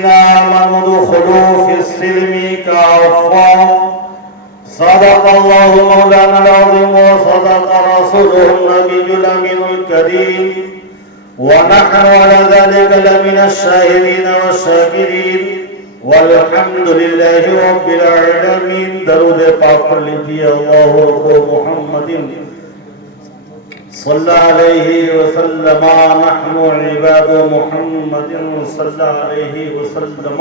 अय्युहल्लज़ीना आमनू दुखुलू फिस्सिल्मि काफ़ा सदक़ल्लाहु मौलाना अज़ीम व सदक़ रसूलुहुन नबियुल अमीनुल करीम व नहनु अला ज़ालिका लमिनश शाहिदीन वश्शाकिरीन वल्हम्दुलिल्लाहि रब्बिल आलमीन। दरूद पाक पढ़ लीजिए। अल्लाहु रब्बु मुहम्मदिन सल्लल्लाहु अलैहि वसल्लम नहनु इबादु मुहम्मदिन सल्लल्लाहु अलैहि वसल्लम।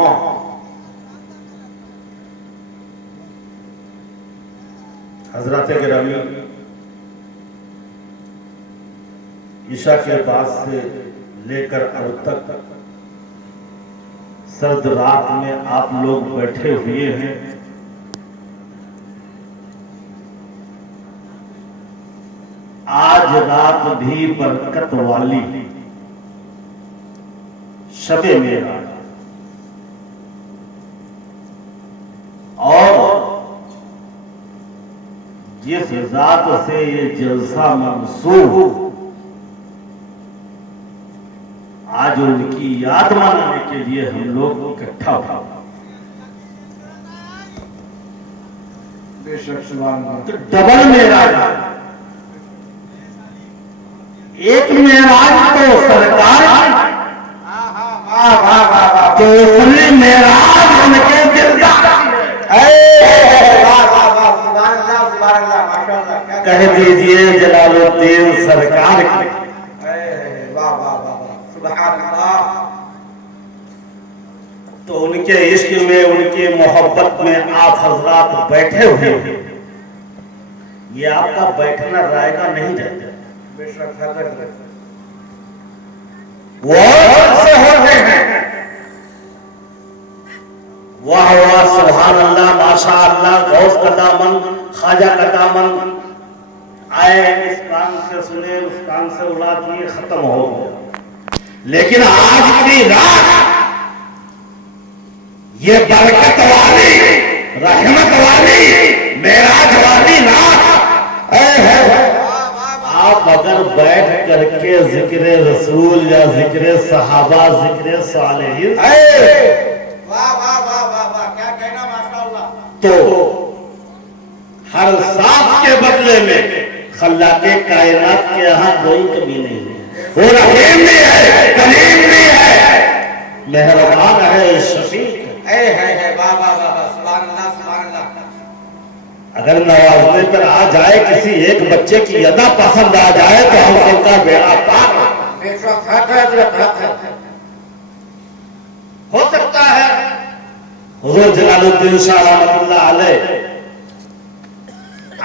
हज़रात गिरामी, ईशा के बाद से लेकर अब तक सर्द रात में आप लोग बैठे हुए हैं। आज रात भी बरकत वाली शबे मेराज और जिस जात से ये जलसा मंसूब, आज उनकी याद मनाने के लिए हम लोग इकट्ठा हुए। बेशक तो डबल मेराज, एक मेराज तो सरकार, दूसरी मेराज उनके दिलदार। कह दीजिए जलालुद्दीन सरकार की। तो उनके इश्क में, उनके मोहब्बत में आप हजरात बैठे हुए हैं। ये आपका बैठना रायगा नहीं जाता। वो से होते हैं। वाह वाह, सुभान अल्लाह, माशा अल्लाह, गौस का दामन, ख्वाजा का दामन। आए इस कान से सुने, उस कान से उड़ा दिए, खत्म हो गया। लेकिन आज की रात ये बरकत वाली, रहमत वाली, मेराज वाली रात है। आप अगर बैठ करके जिक्र रसूल या जिक्र सहाबा, जिक्र सालेहीन, क्या कहना माशाअल्लाह, तो हर सांस के बदले में खल्लाके कायनात के यहाँ कोई कमी नहीं है। वो रहीम भी है, करीम भी है, मेहरबान है, शफीक है। वाह वाह वाह, सुभान अल्लाह, सुभान अल्लाह। अगर नवाजने पर आ जाए, किसी एक बच्चे की अदा पसंद आ जाए तो हम सबका बेड़ा पार हो सकता है। हुजूर जलालुद्दीन शाह रहमतुल्लाह अलैह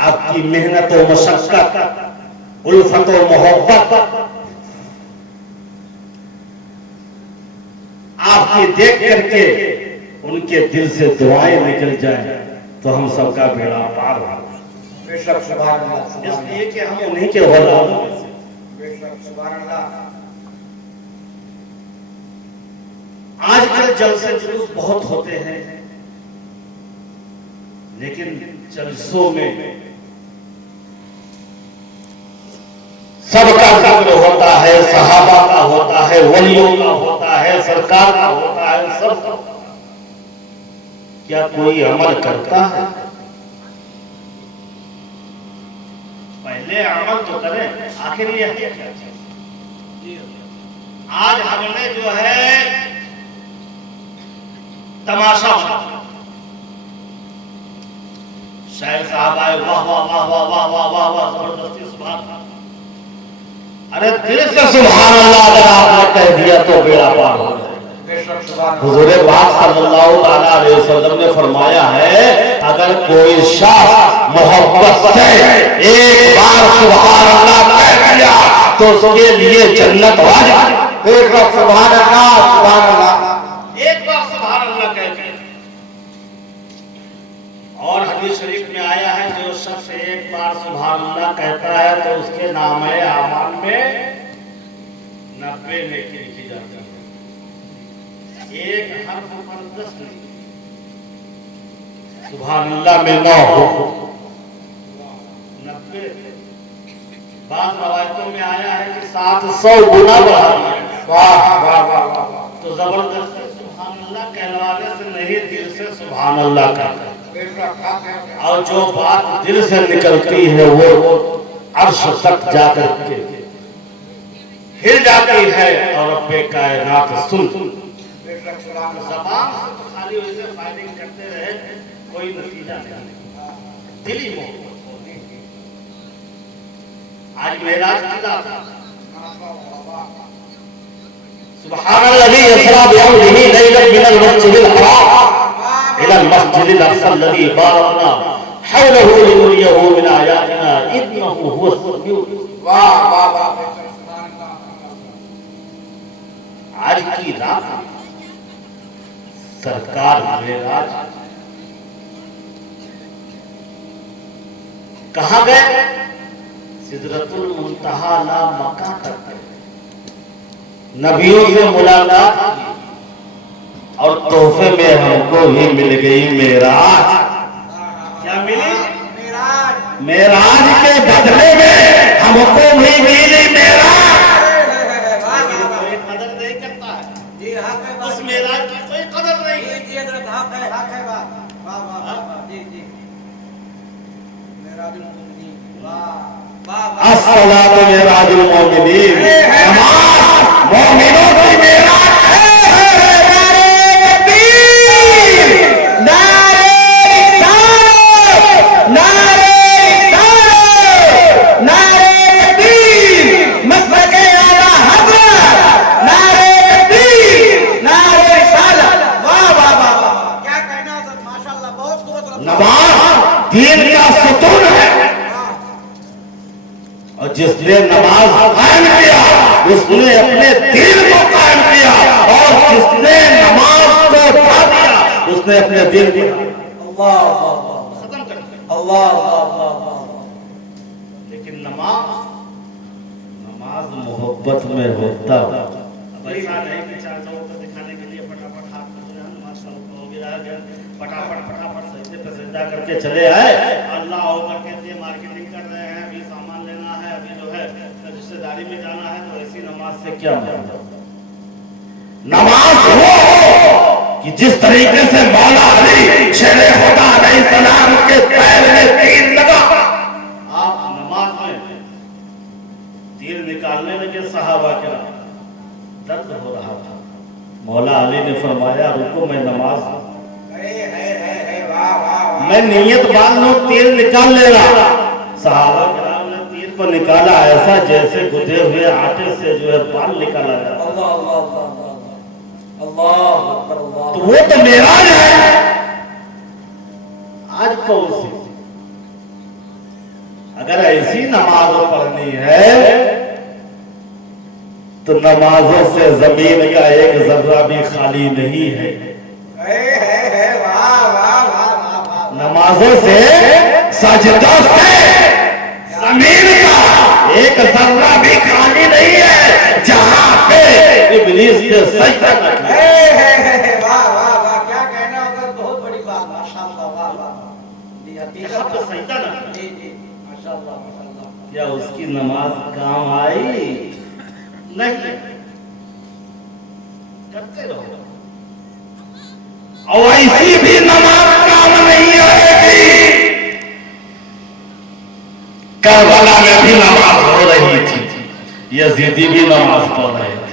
आपकी मेहनत और मशक्कत, उल्फत और मोहब्बत आपकी देख करके उनके दिल से दुआएं निकल जाए तो हम सबका बेड़ा पार हो। बेशक सुभान अल्लाह, इसलिए कि हम उन्हीं के औलाद हैं। बेशक सुभान अल्लाह। आजकल जलसे जुलूस बहुत होते हैं, लेकिन जलसों में सबका जिक्र होता है, सहाबा का होता है, वलियों का होता है, सरकार का होता है, सब। क्या कोई अमल करता है? पहले अमल तो करें, आखिर ये आज हमने जो है तमाशा बना। शायर साहब आए, वाह वाह वाह वाह वाह वाह वाह वाह, जबरदस्ती सुभान अल्लाह। अरे दिल से सुभान अल्लाह अगर आपने कह दिया तो बेड़ा पार हो जाए। हुजूर पाक सल्लल्लाहु अलैहि वसल्लम ने फरमाया है, अगर कोई शख्स मोहब्बत से एक बार सुभान अल्लाह कह दिया तो उसके लिए जन्नत वाजिब। एक बार सुभान अल्लाह, सुभान अल्लाह, एक बार सुभान अल्लाह कह दिया। और हदीस शरीफ में आया है, जो शख्स एक बार सुभान अल्लाह कहता है तो उसके नामे आमाल में 90 नेकी लिखी जाती है। एक हर्फ पर 10 नहीं। सुभान अल्लाह में 9 हो 90। बाद रवायतों में आया है कि 700 गुना बढ़ा दिया। वाह वाह वाह वाह। तो जबरदस्ती सुभान अल्लाह ही दिल से सुभान अल्लाह कहते हैं। और जो बात दिल से निकलती है वो अर्श तक जाकर के हिल जाती है और रब्बे कायनात सुन। ज़बान से तो खाली वैसे फायरिंग करते रहे, कोई नतीजा नहीं, दिली मोहब्बत। आज मेराज की रात, सुब्हानल्लाज़ी यसरा बिअमरिही लैलन मिनल मस्जिदिल हराम इलल मस्जिदिल अक़सल लज़ी बारकना हौलहु लिनुरियहु मिन आयातिना इन्नहु हुवस समीउल। वाह वाह वाह। आज की रात सरकार मेराज कहाँ गए? सिदरतुल मुंतहा ला मका तक नबियों से मुलाकात की और तोहफे में हमको भी मिल गई मेराज। क्या मिली? मेराज। मेराज के बदले में हमको भी मिली मेराज। कोई कदर नहीं करता है जी। उस मेराज की कोई कदर नहीं है जी। हक है। वाह वाह वाह जी जी। मेराजुल मोमिनीन। वाह वाह। अस्सलातु मेराजुल मोमिनीन। नमाज मोमिनों की मेराज है। दीन का सुतून है और जिसने नमाज कायम किया उसने अपने दीन को कायम किया, और जिसने नमाज को उठा दिया उसने अपने दीन को खत्म कर दिया। अल्लाह। लेकिन नमाज मोहब्बत में होता। अब ऐसा नहीं कि चार लोगों को दिखाने के लिए फटाफट हाथ में नमाज हो गया, फटाफट सजदे पे सजदा करके चले आए, अल्लाह होकर कहते मार्केटिंग कर रहे हैं, अभी सामान लेना है, अभी जो है रिश्तेदारी में जाना है, तो ऐसी नमाज से क्या मतलब? नमाज वो कि जिस तरीके से मौला अली शेरे खुदा अलैहिस्सलाम के पैर में तीर लगा, आप नमाज में तीर निकालने लगे, सहाबा के दर्द हो रहा था। मौला अली ने फरमाया रुको, मैं नमाज मैं नियत बांध लूं, तीर निकाल लेना। सहाबा किराम ने तीर को निकाला ऐसा जैसे गुथे हुए आटे से जो है बाल निकाला जाता। तो वो तो मेराज है। आज कौन सी? अगर ऐसी नमाज पढ़नी है तो नमाजों से जमीन का एक जर्रा भी खाली नहीं है। नमाजों से सजदों से जमीन का एक जर्रा भी खाली नहीं है जहां पे इब्लीस ने सजदा किया। वाह वाह वाह, क्या कहना होगा। बहुत बड़ी बात, माशाअल्लाह। वाह वाह जी। हकीकत तो सजदा ना जी जी, माशाअल्लाह माशाअल्लाह। क्या उसकी नमाज काम आई? नहीं। करते रहो। और ऐसी भी नमाज काम नहीं आएगी। करबला में भी नमाज हो रही थी, यजीदी भी नमाज पढ़ रहे थे,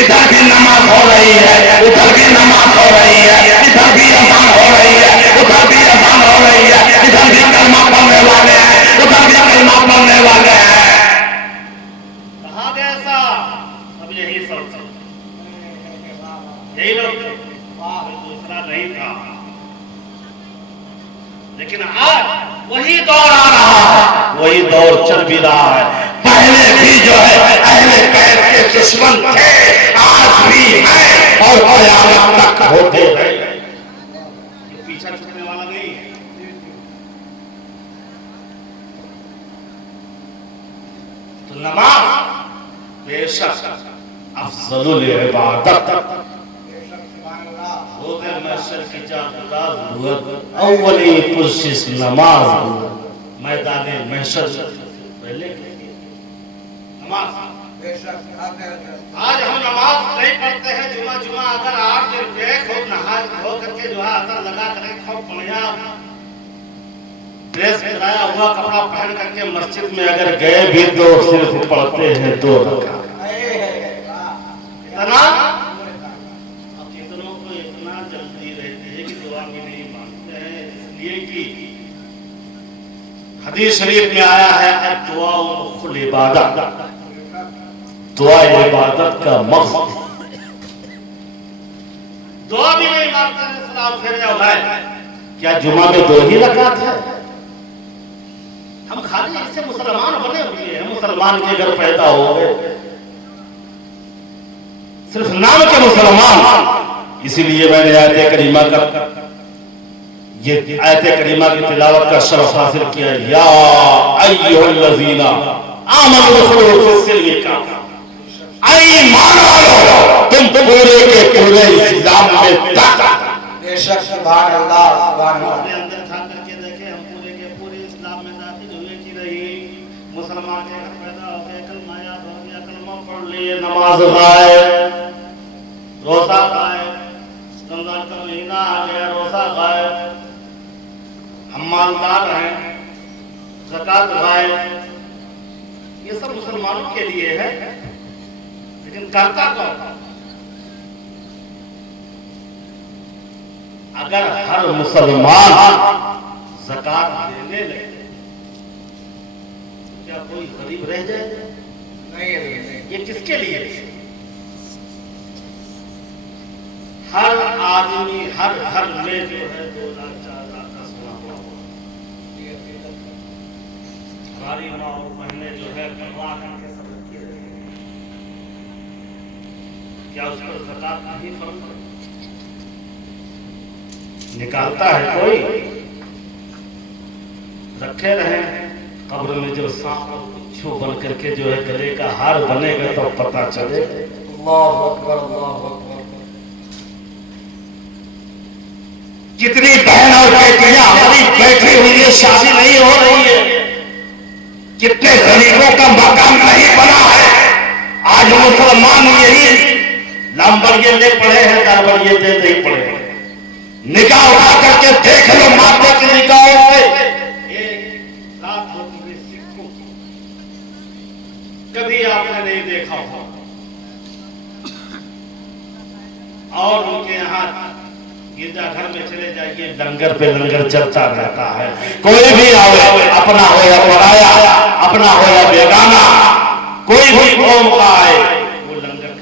इधर भी नमाज हो रही है, उधर भी नमाज हो रही है, इधर भी अज़ान हो रही है, उधर भी अज़ान हो रही है, इधर भी कलमा पढ़ने वाले हैं, उधर भी कलमा पढ़ने वाले हैं। कहाँ गए साहब? अब यही सब यही लोग थे, दूसरा नहीं था। लेकिन आज वही दौर आ रहा है, वही दौर चल भी रहा है। पहले भी जो है अहले बैत के दुश्मन थे, आज भी है और क़यामत तक होते रहेंगे। ये पीछा छूटने वाला नहीं है। तो नमाज बेशक अफज़लुल इबादत, महशर की अव्वली पुरशिश नमाज, मैदान महशर पहले नमाज। आज हम नमाज नहीं पढ़ते हैं, जुमा अगर 8 दिन पे खूब नहा धो करके जो है अतर लगा करके खूब बढ़िया ड्रेस पहनाया हुआ कपड़ा पहन करके मस्जिद में अगर गए भी तो सिर्फ पढ़ते हैं 2 रकात। इतना अब कितनों को इतना जल्दी रहती है कि दुआ भी नहीं मांगते हैं, इसलिए कि हदीस शरीफ में आया है दुआ मुख्कुल इबादत, दुआ इबादत का मकसद। दुआ भी नहीं मांगते हैं, सलाम फेर जाओ भाई। क्या जुमा में 2 ही रकात है? हम खाली इससे मुसलमान बने हुए हैं, मुसलमान के घर पैदा हो गए, सिर्फ नाम के मुसलमान। इसीलिए मैंने आयत करीमा का ये आयत करीमा की तिलावत का शरफ हासिल किया। या अय्युहल्लज़ीना आमनु दुखुलू फिस्सिल्मी काफ़ा, ऐ ईमान वालों तुम पूरे के पूरे इस्लाम में दाखिल। बेशक सुभान अल्लाह सुभान अल्लाह। अपने अंदर झांक करके देखें हम पूरे के पूरे इस्लाम में दाखिल हुए कि नहीं। मुसलमान के घर पैदा हो गए, कलमा याद हो गया, कलमा पढ़ लिए, नमाज खाए, रोजा खाए, रमजान का महीना आ गया, रोजा खाए, हम मालदार हैं, ज़कात खाए, ये सब मुसलमानों के लिए है। लेकिन करता कौन? अगर हर मुसलमान ज़कात देने लगे तो क्या कोई गरीब रह जाएगा? नहीं। ये किसके लिए? हर आदमी हर घर में जो है 2 लाख 4 लाख का सोना हुआ। हमारी माँ और बहनें जो है बनवा करके सब रखी रहती हैं। क्या उस पर ज़कात नहीं फर्ज निकालता है कोई? रखे रहे कब्र में जो सांप और बिच्छू बन करके जो है गले का हार बनेगा तो पता चले। अल्लाहु अकबर अल्लाहु अकबर। कितनी बहन और बेटियां हमारी बैठी हुई है, शादी नहीं हो रही है, कितने गरीबों का मकान नहीं बना है। आज मुसलमान यही लामबड़िए ले पड़े हैं, दारबड़िए दे नहीं पड़े हैं। निगाह उठा करके देख लो माथे की निगाहों से, एक रात होती है सिखों की, कभी आपने नहीं देखा होगा। और उनके यहाँ गिरजाघर में चले जाइए, लंगर पे लंगर चलता रहता है। कोई भी आवे, अपना हो या पराया, अपना हो या बेगाना, कोई भी कौम का आए वो लंगर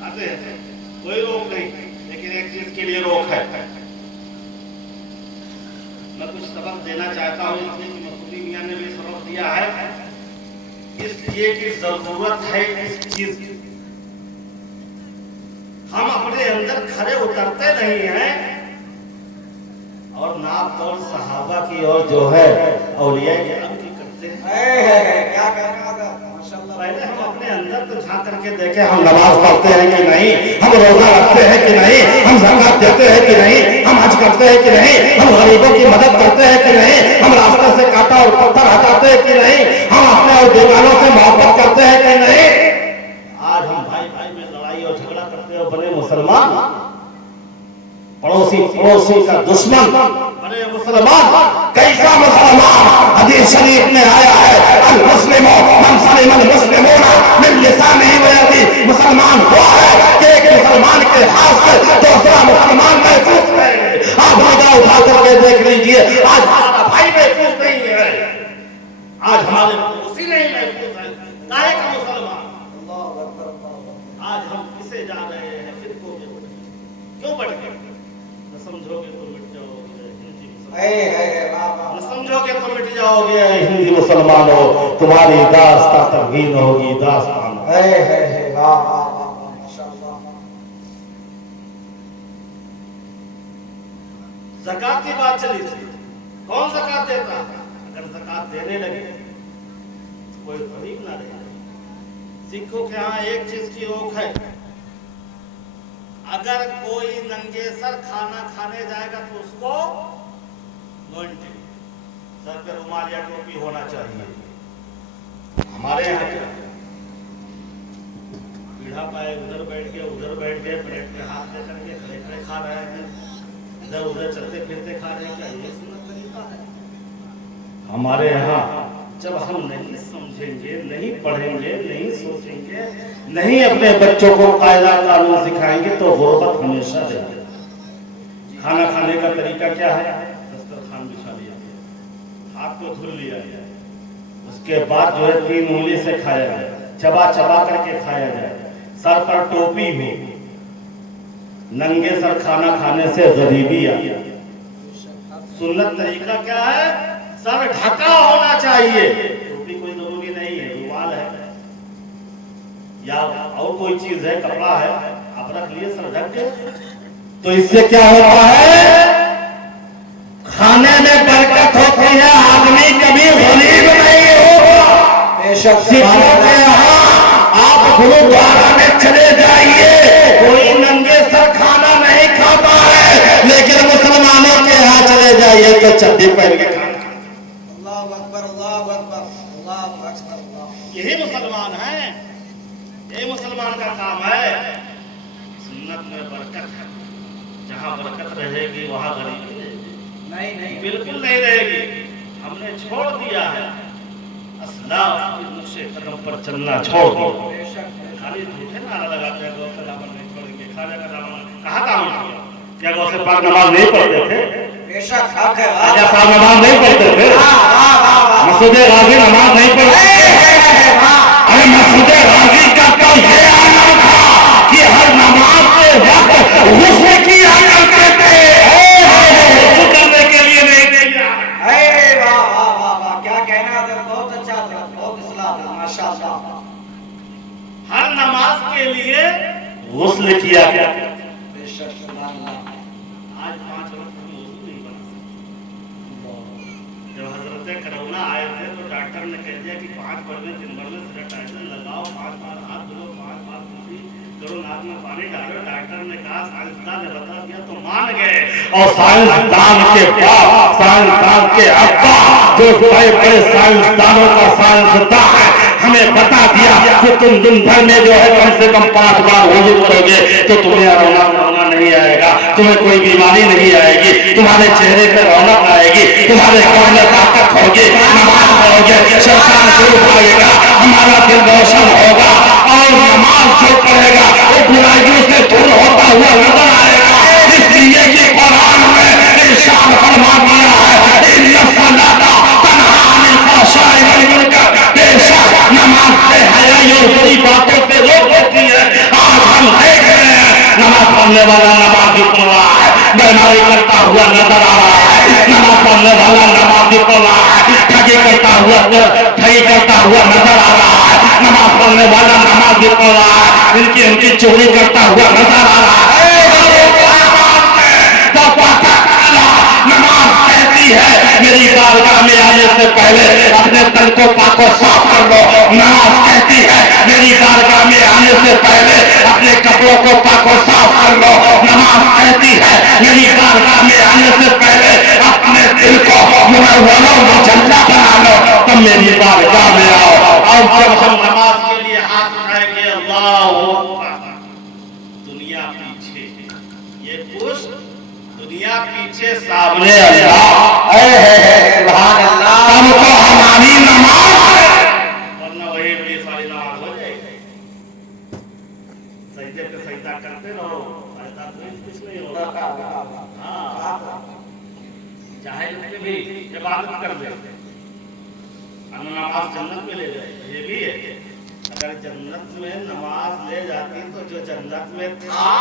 खाते हैं, कोई रोक नहीं। लेकिन एक चीज के लिए रोक है, मैं कुछ सबक देना चाहता हूँ, इसलिए कि मसूदी मियां ने भी सबक दिया है, इसलिए कि जरूरत है इस चीज की। हम अपने अंदर खरे उतरते नहीं हैं और नाप तौल सहाबा की और जो है औलिया की की करते हैं। क्या कहना होगा माशाअल्लाह। पहले हम अपने अंदर तो झांक करके देखें, हम नमाज पढ़ते हैं कि नहीं, हम रोजा रखते हैं कि नहीं, हम ज़कात देते हैं कि नहीं, हम हज करते हैं कि नहीं, हम गरीबों की मदद करते हैं कि नहीं, हम रास्ते से कांटा और पत्थर हटाते हैं कि नहीं, हम अपने और बेगानों से मोहब्बत करते हैं कि नहीं। आज हम भाई भाई में लड़ाई और झगड़ा करते हो, बने मुसलमान, पड़ोसी पड़ोसी का दुश्मन बने मुसलमान। कैसा मुसलमान? हदीस शरीफ में आया है अल मुस्लिम मन सलिम अल मुस्लिमून मिन लिसानिही व यदिही। मुसलमान हुआ है कि एक मुसलमान के हाथ से दूसरा मुसलमान महफूज है। आप निगाह उठा करके देख लीजिए, आज हमारा भाई महफूज नहीं है, आज हमारे पड़ोसी नहीं महफूज है। काहे का मुसलमान? आज हम किसे जा रहे हैं? फिरकों के क्यों बढ़ गए? न समझोगे तो मिट जाओगे हिंदी मुसलमान, न समझोगे तो मिट जाओगे हिंदी मुसलमानों, तुम्हारी दास्तां तरहीन होगी दास्तान। ज़कात की बात चली थी, कौन ज़कात देता? अगर ज़कात देने लगे कोई गरीब ना रहे। सिखों के यहाँ एक चीज की रोक है, अगर कोई नंगे सर खाना खाने जाएगा तो उसको लोंटी, सर पे रुमाल या टोपी होना चाहिए। हमारे यहाँ क्या सीधा पाए उधर बैठ गए प्लेट में हाथ दे करके खड़े खड़े खा रहे हैं, इधर उधर चलते फिरते खा रहे हैं। क्या ये सुन्नत तरीका है? हमारे यहाँ जब हम नहीं समझेंगे, नहीं पढ़ेंगे, नहीं सोचेंगे, नहीं अपने बच्चों को कायदा कानून सिखाएंगे तो गुर्बत हमेशा रहेगी। खाना खाने का तरीका क्या है? दस्तरखान बिछा लिया, हाथ को धुल लिया जाए, उसके बाद जो है 3 उंगली से खाया जाए, चबा चबा करके खाया जाए, सर पर टोपी हो, नंगे सर खाना खाने से गरीबी आती है। सुन्नत तरीका क्या है? सर ढका होना चाहिए, टोपी कोई जरूरी नहीं है, रुमाल है या और कोई चीज है, कपड़ा है, आप रख लिए सर ढक के। तो इससे क्या होता है? खाने में बरकत होती है, आदमी कभी गरीब नहीं होगा। बेशक सिखों के यहाँ आप गुरुद्वारा में चले जाइए, कोई नंगे सर खाना नहीं खाता है, लेकिन मुसलमानों के यहाँ चले जाइए तो चड्डी पहन के खाना। अल्लाह अकबर, अल्लाह अकबर, अल्लाह अकबर, अल्लाह। यही मुसलमान है, यही मुसलमान का काम है। सुन्नत में बरकत है, जहाँ बरकत रहेगी वहाँ गरीबी नहीं बिल्कुल नहीं रहेगी। हमने छोड़ दिया है असलाफ के नक्शे कदम पर चलना छोड़ दिया। खाली झूठे नारा लगाते हैं गौ से दामन नहीं छोड़ेंगे, खाने का दामन कहाँ दामन किया? क्या गौ से पाक नमाज नहीं पढ़ते थे? बेशक हक है। क्या पाक नमाज नहीं पढ़ते थे? मसूद गाजी नमाज नहीं पढ़ते थे? अरे मसूद गाजी का तो ये आना था कि हर नमाज के वक्त गुस्से किया करते थे, करने के लिए नहीं किया। वाह वाह वाह वाह, क्या कहना था, बहुत अच्छा था, बहुत इस्लाम था, माशाअल्लाह। हर नमाज के लिए गुस्ल किया गया। बेशक सुभान अल्लाह। आज 5 वक्त हम वुज़ू नहीं बना सकते। जब हजरत कोरोना आए थे तो डॉक्टर ने कह दिया कि 5 बार में दिन भर में सैनिटाइजर लगाओ, 5 बार हाथ धो, 5 बार कुर्सी करो, नाक में पानी डालो। डॉक्टर ने कहा, साइंसदान ने बता दिया तो मान गए। और साइंसदान के बाप, साइंसदान के अब्बा, जो बड़े बड़े साइंसदानों का साइंसदान है, हमें बता दिया कि तुम दिन भर में जो है कम से कम 5 बार वुज़ू करोगे तो तुम्हें रोना नहीं आएगा, तुम्हें कोई बीमारी नहीं आएगी, तुम्हारे चेहरे पे रौनक आएगी, तुम्हारे काम में ताकत होगी, नमाज पढ़ोगे, शैतान दूर भागेगा, हमारा दिल रोशन होगा और नमाज जो पढ़ेगा वो बुराइयों से दूर होता हुआ नजर आएगा। इसलिए कि कुरान में इरशाद फरमा दिया है, इन्ना सलाता तन्हा अनिल फहशाई वल मुनकर, बेशक नमाज से हयाई और बुरी बातों से रोक देती है। आज हम देख रहे हैं नमाज पढ़ने वाला नमाज़ी पढ़ रहा है, बेमारी करता हुआ नजर आ रहा है। नमाज पढ़ने वाला नमाज़ी पढ़ रहा है, ठगी करता हुआ नजर आ रहा है। नमाज पढ़ने वाला नमाज़ी पढ़ रहा है, इनकी चोरी करता हुआ नजर आ रहा है। नमाज कहती है मेरी बारगाह में आने से पहले अपने तन को पाको साफ कर लो। नमाज कहती है मेरी बारगाह में आने से पहले अपने कपड़ों को पाको साफ कर लो। नमाज कहती है मेरी बारगाह में आने से पहले अपने दिल को मुजल्ला बना लो, तब मेरी बारगाह में आओ। और जब हम नमाज के लिए हाथ उठाएंगे, अल्लाह दुनिया पीछे, ये कुछ दुनिया पीछे सामने अल्लाह सुभान अल्लाह। तब तो हमारी नमाज है, वरना वही बड़ी सारी नमाज हो जाएगी। सजदे पे सजदा करते रहो, फायदा कुछ नहीं होगा। हाँ, चाहे जितने भी इबादत कर ले, नमाज जन्नत में ले जाए, ये भी है। अगर जन्नत में नमाज ले जाती तो जो जन्नत में था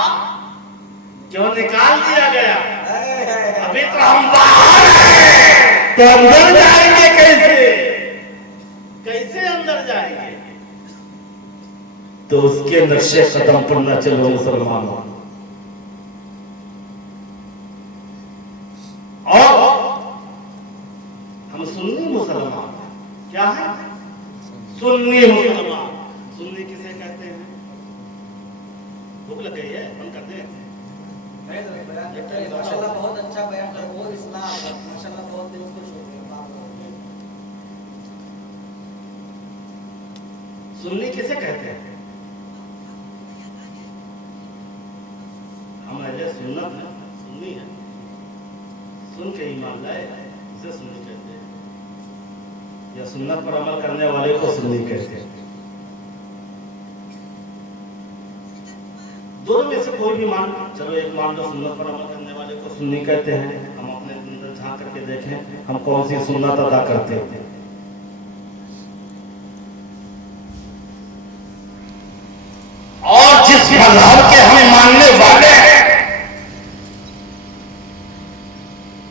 क्यों निकाल दिया गया? अभी तो हम बाहर हैं, तो अंदर जाएंगे कैसे? कैसे अंदर जाएंगे? तो उसके नक्शे कदम पर न चलो मुसलमानों। और हम सुन्नी मुसलमान क्या है? सुन्नी मुसलमान। सुन्नी किसे कहते हैं? भूख लग गई है, हम करते हैं। माशाल्लाह बहुत अच्छा बयान कर, बहुत इस्लाम है, माशाल्लाह बहुत दिल खुश हो गया। सुन्नी किसे कहते हैं? अहले सुन्नत है, सुन्नी है, सुन के ईमान लाए, इसे सुन्नी कहते हैं, या सुन्नत पर अमल करने वाले को सुन्नी कहते हैं। दोनों में से कोई भी मान, चलो एक मान लो, सुन्नत पर अमल करने वाले को सुन्नी कहते हैं। हम अपने अंदर झांक करके देखें हम कौन सी सुन्नत अदा करते हैं। और जिस मजहब के हम मानने वाले हैं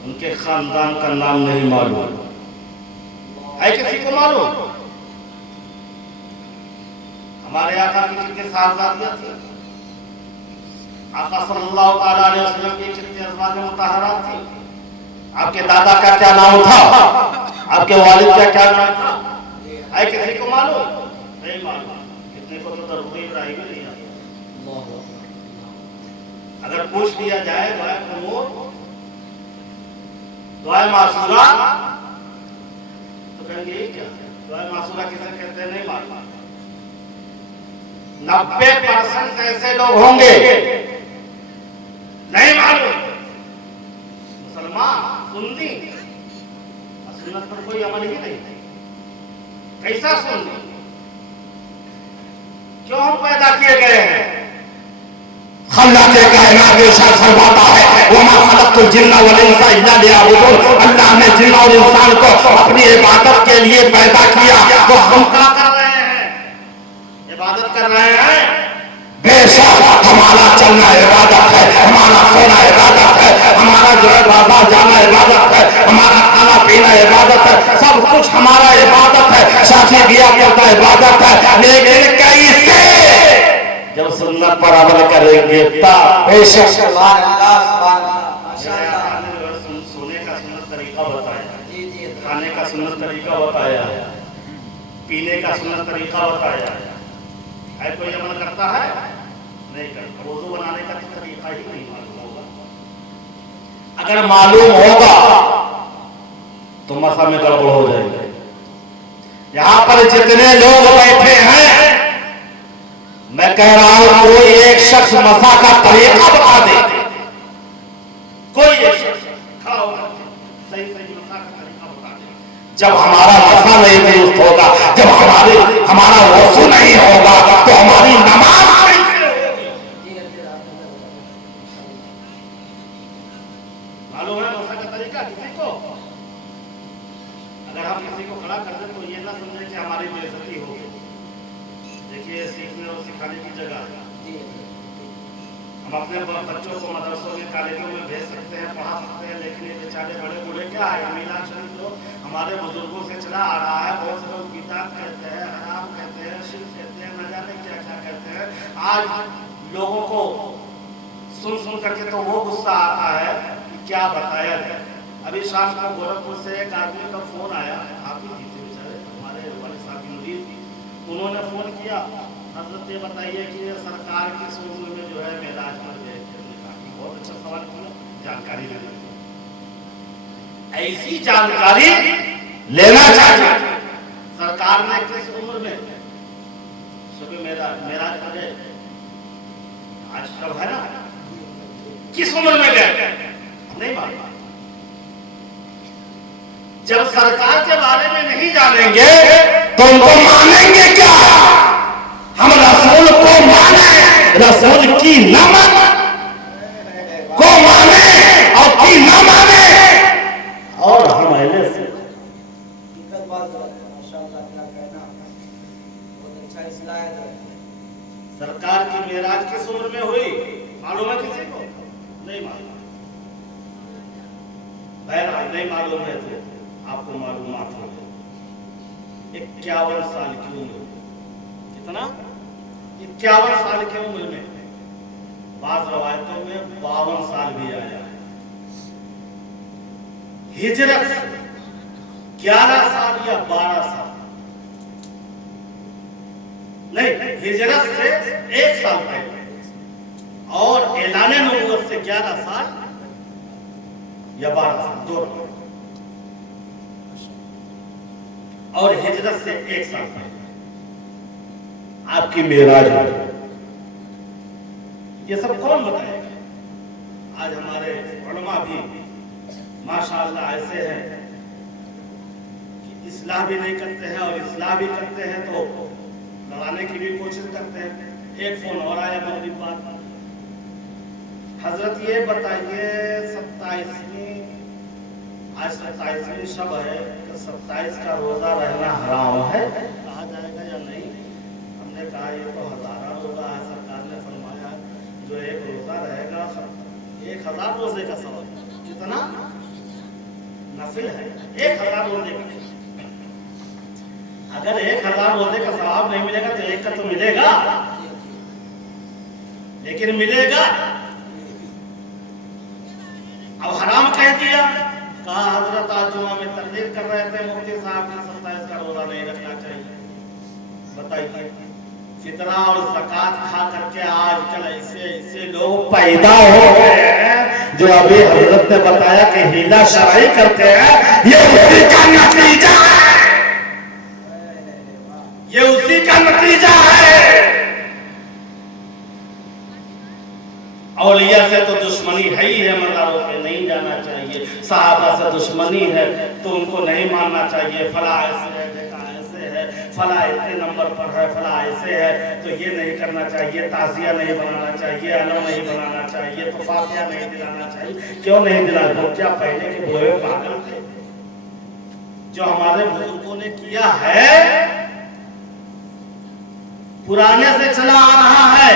उनके खानदान का नाम नहीं मालूम है, किसी को मालूम? हमारे आका की कितनी साहबजादियां थी, आका सल्लल्लाहु अलैहि वसल्लम की कितनी अज़वाज मुतहहरात थी, आपके दादा का क्या नाम था, आपके वालिद का क्या नाम था, है किसी को मालूम? नहीं मालूम। कितने को तो दरूद इब्राहिम ही नहीं आता। अगर पूछ लिया जाए दुआ कुनूत, दुआ मासूरा, तो कहेंगे ये क्या? दुआ मासूरा किसे कहते हैं? नहीं मालूम। 90% ऐसे लोग होंगे नहीं मालूम, मुसलमान सुन्नी, सुन्नत पर कोई अमल ही नहीं। कैसा सुन्नी? क्यों हम पैदा किए गए हैं? अल्लाह के कायनात में इरशाद फरमाता है, वमा खलक़तुल जिन्ना वल इंसा इल्ला लियअबुदून। अल्लाह ने जिन्न और इंसान को अपनी इबादत के लिए पैदा किया। तो हम क्या कर रहे हैं? इबादत कर रहे हैं। बेशक हमारा चलना इबादत है, हमारा सोना इबादत है, हमारा जो है बाजार जाना इबादत है, हमारा खाना पीना इबादत है, सब कुछ हमारा इबादत है, शादी ब्याह करना इबादत है। लेकिन कैसे? जब सुन्नत पर अमल करेंगे तब। बेशक सोने का सुन्नत तरीका बताया, खाने का सुन्नत तरीका बताया, पीने का सुन्नत तरीका बताया है। कोई अमल करता है? नहीं करता। वुज़ू बनाने का तरीका ही नहीं मालूम होगा। अगर मालूम होगा तो मसा में गड़बड़ हो जाएगी। यहां पर जितने लोग बैठे हैं, मैं कह रहा हूं कोई एक शख्स मसा का तरीका बता दे। कोई एक शख्स खड़ा होगा सही सही मसा का तरीका बता दे। जब हमारा मसा नहीं दुरुस्त होगा, जब हमारा वज़ू नहीं होगा तो हमारी नमाज कैसे होगी? मालूम है मसा का तरीका किसी को? अगर हम किसी को खड़ा कर दें तो ये ना समझे कि हमारी बेइज्जती हो गई। देखिए, सीखने और सिखाने की जगह है। हम अपने बच्चों को मदरसों में, कॉलेजों में भेज सकते हैं, पढ़ा सकते हैं, लेकिन ये बेचारे बड़े बूढ़े क्या है, मीलाद शरीफ तो हमारे बुजुर्गों से चला आ रहा है। बहुत से लोग बिदअत कहते हैं, हराम कहते हैं, शिर्क कहते हैं, न जाने क्या क्या कहते हैं। आज लोगों को सुन सुन करके तो वो गुस्सा आता है कि क्या बताया जाए। अभी शाम को गोरखपुर से एक आदमी का फोन आया, आप ही थे बेचारे, हमारे वाले साहब की मुरीद थी। उन्होंने फोन किया, हजरत ये बताइए कि सरकार की सूरत में जो है मेराज पर गए थे। बहुत अच्छा सवाल किया, जानकारी लेना चाहिए, ऐसी जानकारी लेना चाहिए। सरकार ने किस उम्र में सुबह मेराज पर गए? आज कब है ना, किस उम्र में गए नहीं मालूम। जब सरकार के बारे में नहीं जानेंगे तो उनको मानेंगे क्या? हम रसूल को माने, रसूल की न माने, को माने और की न माने, और हम अहले से सरकार की मेराज किस उम्र में हुई मालूम है किसी को? नहीं मालूम। बहरहाल नहीं मालूम है तो आपको मालूमात हो। 51 साल की उम्र, कितना? 51 साल की उम्र में, बाज़ रवायतों में 52 साल भी आया है। हिजरत से 11 साल या 12 साल नहीं, हिजरत से 1 साल पहले और ऐलान नबूवत से 11 साल या 12 साल, दोनों, और हिजरत से 1 साल पहले आपकी मेराज हुई। ये सब कौन बताएगा? आज हमारे उलमा भी माशाअल्लाह ऐसे हैं कि इस्लाह भी नहीं करते हैं और इस्लाह भी करते हैं तो लड़ाने की भी कोशिश करते हैं। एक फोन और आया मगरिब बाद, हजरत ये बताइए 27वीं आज 27वीं शब है तो 27 का रोजा रहना हराम है, कहा जाएगा या नहीं? हमने कहा ये तो हजारा रोजा है, सरकार ने फरमाया जो एक रोजा रहेगा 1000 रोजे का सवाब, कितना नफिल है 1000 रोजे का। अगर 1000 रोजे का सवाब नहीं मिलेगा तो एक का तो मिलेगा, लेकिन मिलेगा। अब हराम कह दिया, कहा हजरत आज जुमा में तकरीर कर रहे थे मुफ्ती साहब ने 27 का रोजा नहीं रखना चाहिए। बताइए फितरा और ज़कात खा करके आजकल ऐसे लोग पैदा हो गए हैं जो अभी हजरत ने बताया कि हीला शरई करते हैं, ये उसी का नतीजा है, ये उसी का नतीजा है। औलिया से तो दुश्मनी है ही है, मज़ारों पे नहीं जाना चाहिए, सहाबा से दुश्मनी है तो उनको नहीं मानना चाहिए, फला ऐसे है, देखा ऐसे है, फला इतने नंबर पर है, फला ऐसे है, तो ये नहीं करना चाहिए, ताज़िया नहीं बनाना चाहिए, अलम नहीं बनाना चाहिए, तो फातिहा नहीं दिलाना चाहिए। क्यों नहीं दिलाना? वो क्या पहले के बोए पागल थे? जो हमारे बुजुर्गों ने किया है पुराने से चला आ रहा है,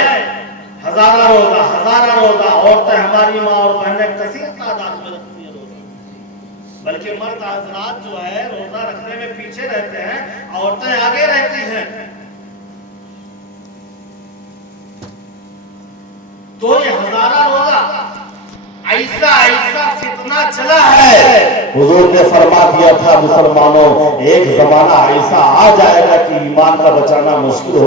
हजारा रोजा, औरतें हमारी माँ और बहनें कसीर तादाद में रखती है रोजा, बल्कि मर्द हजरात जो है रोजा रखने में पीछे रहते हैं, औरतें आगे रहती हैं। तो ये हजारा रोजा ऐसा फितना चला है, हुजूर ने फरमा दिया था मुसलमानों एक जमाना ऐसा आ जाएगा कि ईमान का बचाना मुश्किल हो